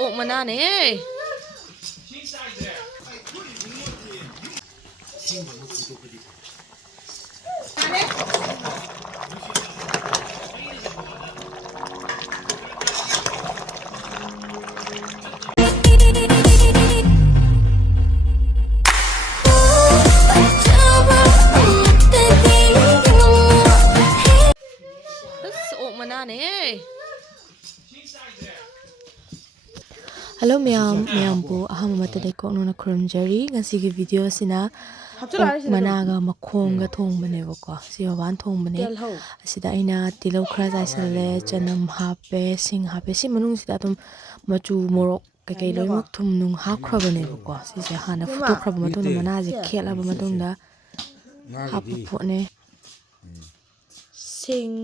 อกมาหน้าเนี่ยอกมาหน้าเนี่ย Hello ma'am po aham matade ko no na krum jari ngasi gi video sina managa makhong ga thong bane ba ko si ban thong bane asida aina tilau khra jai sale chanam hape sing hape si manung sida tum machu morok kai kai loi mak thum nung ha khra bane ba ko si se hana photo khra ba matung mana je khela ba matung da ha pho ne sing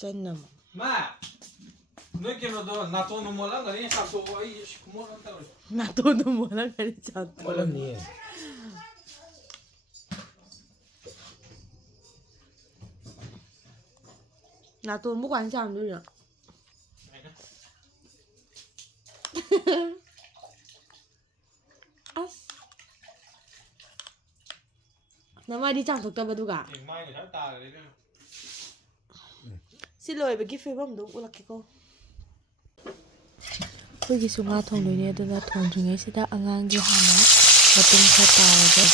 Janam. Ma, noi che lo do, nato non mola, non è stato io come non te lo. Nato non mola kari chat. Mola ni. Nato mu quan sam du ya. As. Nama di chang thok ta ba du ga. Mai người ta đấy. Xin lỗi với cái phim bấm đúng u lakiko. Với cái sung thong đối này đó thong chung ấy sẽ đã angang cái hana và tung theo tàu rồi.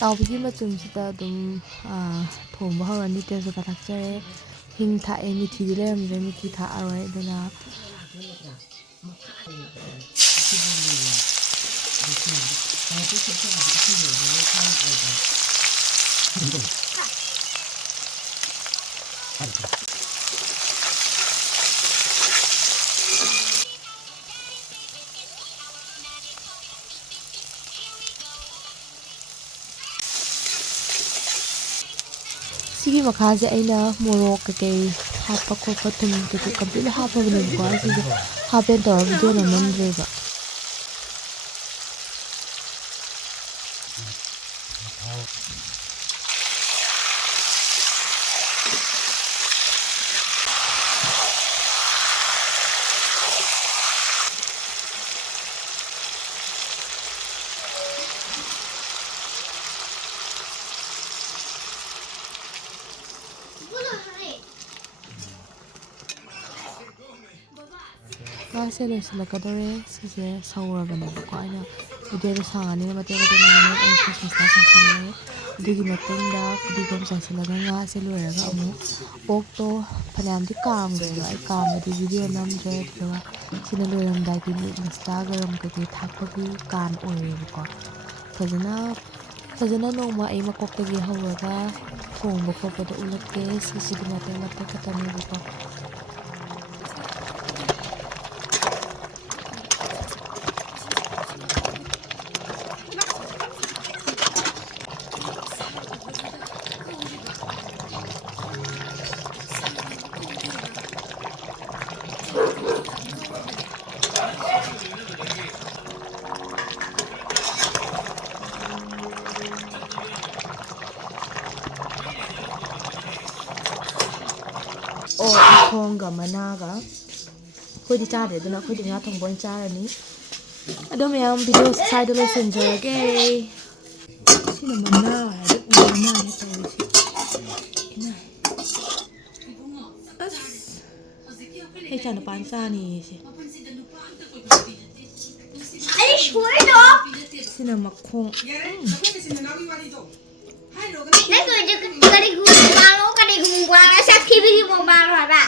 Tàu bị mà chừng sẽ ta đúng thùng bao nhiêu tiền rồi bắt chơi hình thải mi thi lên rồi mi thi thả rồi đó là Sige makhaze aina morok ke hapa ko patum ke complete hapa bane ko sige hapa to video na mandre ba Kasi lang sila kadore sige saura ba na ko ana video da sangani na mate ko na na ay Christmas na sa sanay digi matinda di ko sa sila nga silo ra ga mo okto panam di kam ga ay kam di video nam je ko sinalo ram da ki ni Instagram ka ki thakpa ki kan oi ko fajana no ma ay makokta gi hawaga thong ba ko pa da ulat ke sisi di mate mate katani ko Thongga managa khoi di cha de duna khoi di nga thong bon cha ra ni adom yam video side lo enjoy ge sina mana de mana ne ta wi si ina as hey cha na pan sa ni si ai shoi do sina makhong Lấy người cho cái đi gùi qua lỗ cái đi gùi qua nó sắp khi đi vào ba rồi bạn